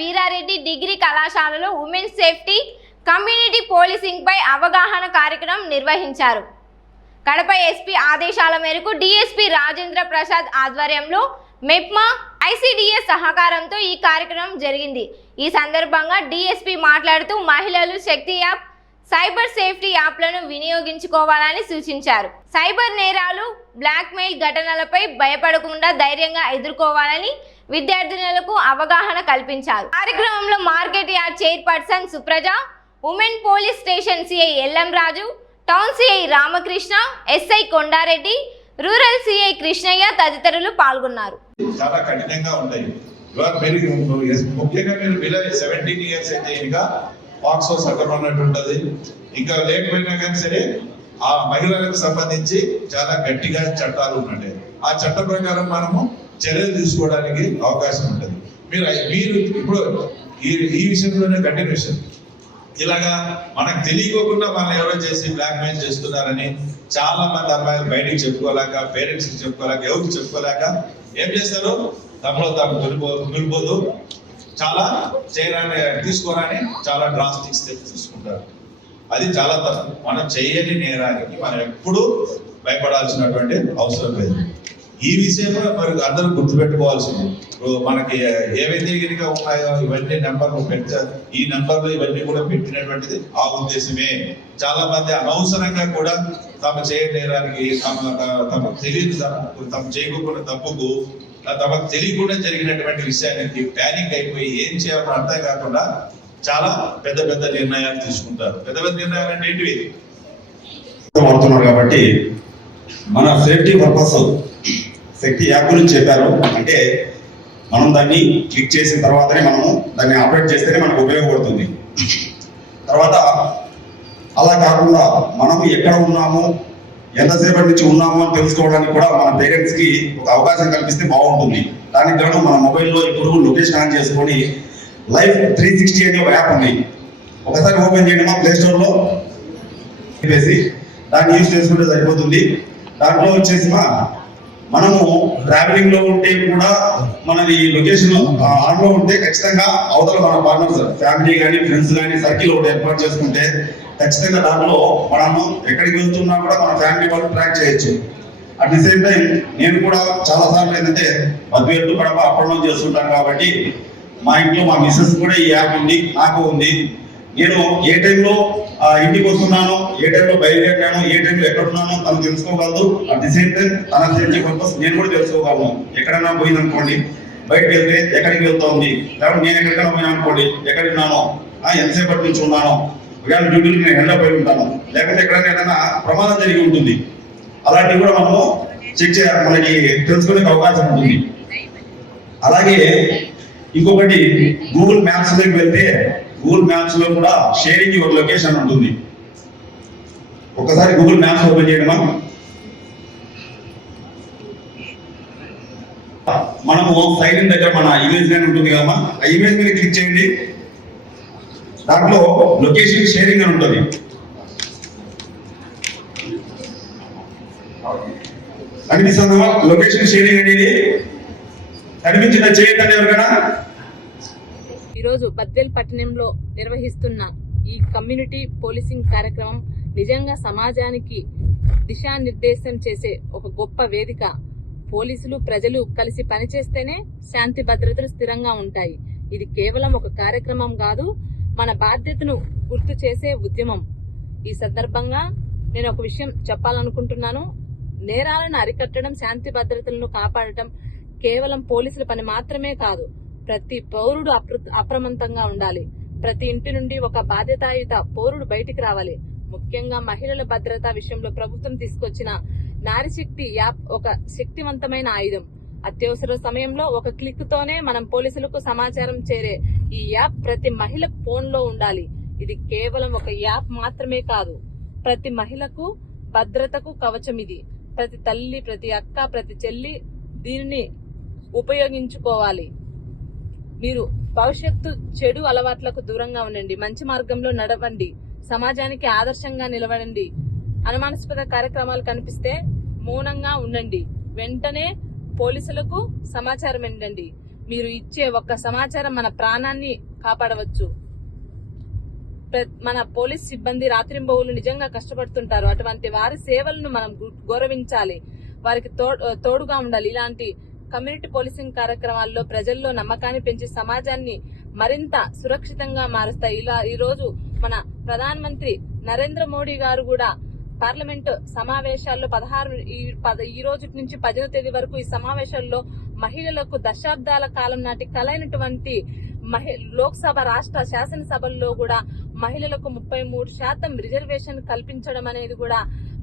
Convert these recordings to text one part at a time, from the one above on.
Veerareddy degree కళాశాలలో women safety community policing పై అవగాహన కార్యక్రమం నిర్వహించారు. కడప ఎస్పీ ఆదేశాల మేరకు డిఎస్పీ రాజేంద్ర ప్రసాద్ ఆధ్వర్యంలో మెప్మా ఐసిడిఎస్ సహకారంతో ఈ కార్యక్రమం జరిగింది. ఈ సందర్భంగా డిఎస్పీ మాట్లాడుతూ మహిళలు శక్తి యాప్, సైబర్ సేఫ్టీ యాప్లను వినియోగించుకోవాలని సూచించారు. సైబర్ నేరాలు, బ్లాక్మెయిల్ ఘటనలపై భయపడకుండా ధైర్యంగా ఎదుర్కోవాలని విద్యార్థినులకు అవగాహన కల్పించారు. కార్యక్రమంలో market yard chairperson Supraja, women police station CI LM Raju, town CI Ramakrishna, SI Konda Reddy, rural CI Krishnaiah తదితరులు పాల్గొన్నారు. చాలా కఠినంగా ఉంటాయి. ముఖ్యంగా మీరు బిలో 17 years అయితే ఇంకా పాక్సో చట్టం అన్నట్టు ఉంటుంది. ఇంకా లేకపోయినా కానీ సరే ఆ మహిళలకు సంబంధించి చాలా గట్టిగా చట్టాలు ఉన్నాయి. ఆ చట్ట ప్రకారం మనము చర్యలు తీసుకోవడానికి అవకాశం ఉంటుంది. మీరు ఇప్పుడు ఈ విషయంలోనే కంటిన్యూషన్ ఇలాగా మనకు తెలియకోకుండా మనం ఎవరో చేసి బ్లాక్ మెయిల్ చేస్తున్నారని చాలా మంది అమ్మాయిలు బయటికి చెప్పుకోలేక, పేరెంట్స్ కి చెప్పుకోలేక, ఎవరికి చెప్పుకోలేక ఏం చేస్తారు, తమలో తాము వెళ్ళిపోతూ చాలా చేయరాని తీసుకోరాని చాలా డ్రాస్టిక్ స్టెప్స్ తీసుకుంటారు. అది చాలా తప్పు. మనం చేయని నేరానికి మనం ఎప్పుడూ భయపడాల్సినటువంటి అవసరం లేదు. ఈ విషయంలో మరి అందరూ గుర్తుపెట్టుకోవాల్సింది. మనకి ఏవైతే కనుక ఉన్నాయో ఇవన్నీ నెంబర్లు ఈ నెంబర్లు ఇవన్నీ కూడా పెట్టినటువంటిది ఆ ఉద్దేశమే. చాలా మంది అనవసరంగా కూడా తమ చేయడానికి తమకు తెలియదు, తమ చేయకుండా తప్పుకు తమకు తెలియకుండా జరిగినటువంటి విషయానికి ప్యానిక్ అయిపోయి ఏం చేయాలో అర్థం కాకుండా చాలా పెద్ద పెద్ద నిర్ణయాలు తీసుకుంటారు. పెద్ద పెద్ద నిర్ణయాలు అంటే ఏంటివి వాడుతున్నారు. కాబట్టి మన సేఫ్టీ పర్పస్ సేఫ్టీ యాప్ గురించి చెప్పారు. అంటే మనం దాన్ని క్లిక్ చేసిన తర్వాతనే మనము దాన్ని ఆపరేట్ చేస్తేనే మనకు ఉపయోగపడుతుంది. తర్వాత అలా కాకుండా మనము ఎక్కడ ఉన్నాము, ఎంతసేపటి నుంచి ఉన్నాము అని తెలుసుకోవడానికి కూడా మన పేరెంట్స్ కి ఒక అవకాశం కల్పిస్తే బాగుంటుంది. దానికి గాను మన మొబైల్లో ఇప్పుడు లొకేషన్ ఆన్ చేసుకొని లైఫ్ 360 అనే ఒక యాప్ ఉంది. ఒకసారి ఓపెన్ చేయండి మా ప్లే స్టోర్ లో వేసి దాన్ని యూజ్ చేసుకుంటే సరిపోతుంది. దాంట్లో వచ్చేసి మనము ట్రావెలింగ్ లో ఉంటే కూడా మనది లొకేషన్ ఆన్ లో ఉంటే ఖచ్చితంగా అవతల మన పార్ట్నర్స్, ఫ్యామిలీ కానీ ఫ్రెండ్స్ కానీ సర్కిల్ ఒకటి ఏర్పాటు చేసుకుంటే ఖచ్చితంగా దాంట్లో మనము ఎక్కడికి వెళ్తున్నా కూడా మన ఫ్యామిలీ వాళ్ళు ట్రాక్ చేయొచ్చు. అట్ ది సేమ్ టైం నేను కూడా చాలా సార్లు ఏంటంటే బద్వేలు కడప అప్పట్లో చేస్తుంటాను. కాబట్టి మా ఇంట్లో మా మిస్సెస్ కూడా ఈ యాప్ ఉంది, నాకు ఉంది. నేను ఏ టైంలో ఇంటికి వస్తున్నాను, ఏ టైంలో బయలుదేరాను, ఏ టైంలో ఎక్కడున్నానో తను తెలుసుకోగలదు. అట్ ది సేమ్ టైం తన సేఫ్టీ పర్పస్ నేను కూడా తెలుసుకోగలను. ఎక్కడైనా పోయిందనుకోండి, బయటకు వెళ్తే ఎక్కడికి వెళ్తా ఉంది, లేకపోతే నేను ఎక్కడికైనా పోయినా అనుకోండి, ఎక్కడున్నానో, ఎంతసేపటి నుంచి ఉన్నానో, ఒకవేళ డ్యూటీకి నేను హెల్డ్ పోయి ఉంటాను, లేకపోతే ఎక్కడైనా ఏదైనా ప్రమాదం జరిగి ఉంటుంది. అలాంటివి కూడా మనము చెక్ మనకి తెలుసుకునే అవకాశం ఉంటుంది. అలాగే ఇంకొకటి గూగుల్ మ్యాప్స్ లోకి వెళ్తే గూగుల్ మ్యాప్స్ లో కూడా షేరింగ్ యువర్ లొకేషన్ ఉంటుంది. ఒకసారి గూగుల్ మ్యాప్స్ ఓపెన్ చేయడమా, మనము సైన్ దగ్గర మన ఇమేజ్ గానీ ఉంటుంది కదమ్మా, ఆ ఇమేజ్ మీద క్లిక్ చేయండి. దాంట్లో లొకేషన్ షేరింగ్ అని ఉంటుంది. అనిపిస్తుందా లొకేషన్ షేరింగ్ అనేది? కనిపించిందా? చేయండి ఎవరికైనా. ఈరోజు బద్వేల్ పట్టణంలో నిర్వహిస్తున్న ఈ కమ్యూనిటీ పోలీసింగ్ కార్యక్రమం నిజంగా సమాజానికి దిశానిర్దేశం చేసే ఒక గొప్ప వేదిక. పోలీసులు, ప్రజలు కలిసి పనిచేస్తేనే శాంతి భద్రతలు స్థిరంగా ఉంటాయి. ఇది కేవలం ఒక కార్యక్రమం కాదు, మన బాధ్యతను గుర్తు చేసే ఉద్యమం. ఈ సందర్భంగా నేను ఒక విషయం చెప్పాలనుకుంటున్నాను. నేరాలను అరికట్టడం, శాంతి భద్రతలను కాపాడటం కేవలం పోలీసుల పని మాత్రమే కాదు. ప్రతి పౌరుడు అప్రమత్తంగా ఉండాలి. ప్రతి ఇంటి నుండి ఒక బాధ్యతాయుత పౌరుడు బయటికి రావాలి. ముఖ్యంగా మహిళల భద్రత విషయంలో ప్రభుత్వం తీసుకొచ్చిన నారీశక్తి యాప్ ఒక శక్తివంతమైన ఆయుధం. అత్యవసర సమయంలో ఒక క్లిక్ తోనే మనం పోలీసులకు సమాచారం చేరే ఈ యాప్ ప్రతి మహిళ ఫోన్ లో ఉండాలి. ఇది కేవలం ఒక యాప్ మాత్రమే కాదు, ప్రతి మహిళకు భద్రతకు కవచం. ఇది ప్రతి తల్లి, ప్రతి అక్క, ప్రతి చెల్లి దీనిని ఉపయోగించుకోవాలి. మీరు భవిష్యత్తు చెడు అలవాట్లకు దూరంగా ఉండండి, మంచి మార్గంలో నడవండి, సమాజానికి ఆదర్శంగా నిలబడండి. అనుమానాస్పద కార్యక్రమాలు కనిపిస్తే మౌనంగా ఉండండి, వెంటనే పోలీసులకు సమాచారం ఇవ్వండి. మీరు ఇచ్చే ఒక్క సమాచారం మన ప్రాణాన్ని కాపాడవచ్చు. మన పోలీస్ సిబ్బంది రాత్రింబవళ్లు నిజంగా కష్టపడుతుంటారు. అటువంటి వారి సేవలను మనం గౌరవించాలి, వారికి తోడుగా ఉండాలి. ఇలాంటి కమ్యూనిటీ పోలీసింగ్ కార్యక్రమాల్లో ప్రజల్లో నమ్మకాన్ని పెంచి సమాజాన్ని మరింత సురక్షితంగా మారుస్తాయి. ఈ రోజు మన ప్రధానమంత్రి నరేంద్ర మోడీ గారు కూడా పార్లమెంట్ సమావేశాల్లో ఈ రోజు నుంచి 10వ తేదీ వరకు ఈ సమావేశాల్లో మహిళలకు దశాబ్దాల కాలం నాటి కలైనటువంటి లోక్సభ, రాష్ట్ర శాసనసభల్లో కూడా మహిళలకు 33% రిజర్వేషన్ కల్పించడం అనేది కూడా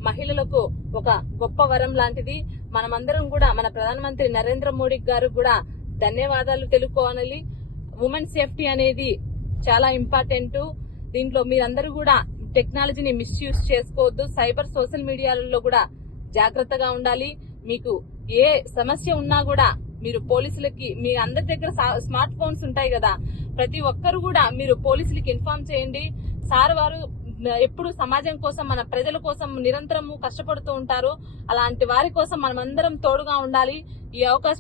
మహిళలకు ఒక గొప్ప వరం లాంటిది. మనమందరం కూడా మన ప్రధానమంత్రి నరేంద్ర మోడీ గారు కూడా ధన్యవాదాలు తెలుపుకోవాలి. ఉమెన్ సేఫ్టీ అనేది చాలా ఇంపార్టెంట్. దీంట్లో మీరందరూ కూడా టెక్నాలజీని మిస్యూజ్ చేసుకోవద్దు. సైబర్ సోషల్ మీడియాలలో కూడా జాగ్రత్తగా ఉండాలి. మీకు ఏ సమస్య ఉన్నా కూడా మీరు పోలీసులకి, మీ అందరి దగ్గర స్మార్ట్ ఫోన్స్ ఉంటాయి కదా, ప్రతి ఒక్కరు కూడా మీరు పోలీసులకి ఇన్ఫార్మ్ చేయండి. సార్ వారు ఎప్పుడు సమాజం కోసం, మన ప్రజల కోసం నిరంతరము కష్టపడుతూ ఉంటారు. అలాంటి వారి కోసం మనమందరం తోడుగా ఉండాలి. ఈ అవకాశం